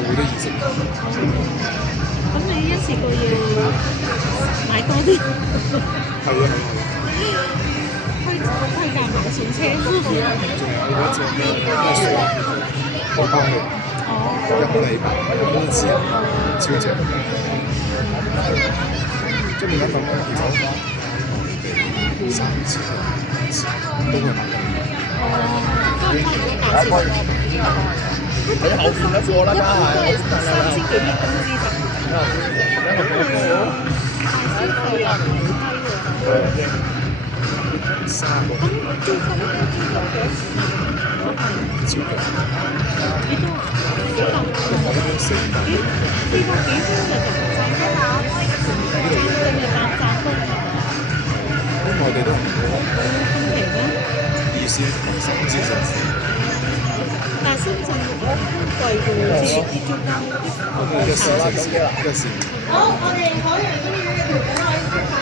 會都現成。咁你一次過要買多啲，係啊係啊，推介埋上車。仲有嗰隻咩水好湯力，日本禮拜嗰陣時超正。即係而家咁樣而走3次都會買到。喺後邊一個啦，家係3000幾億工資咋？消費又唔低喎。3個咁租金幾多錢？超嘅，幾多啊？幾百萬？400幾400幾蚊嘅就唔賺得啦，賺嘅咪賺工係嘛？咁我哋都唔好咁平咩？意思3至4次。但係深圳好貴嘅喎，啲租金啲一線城市，一線。好，我哋海洋公園嘅條件可以先拍。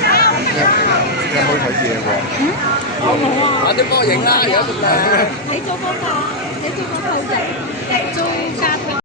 而家可以睇嘢喎。我冇啊！快啲幫我影啦！而家咁靚。你做嗰個，你做嗰個入租家庭。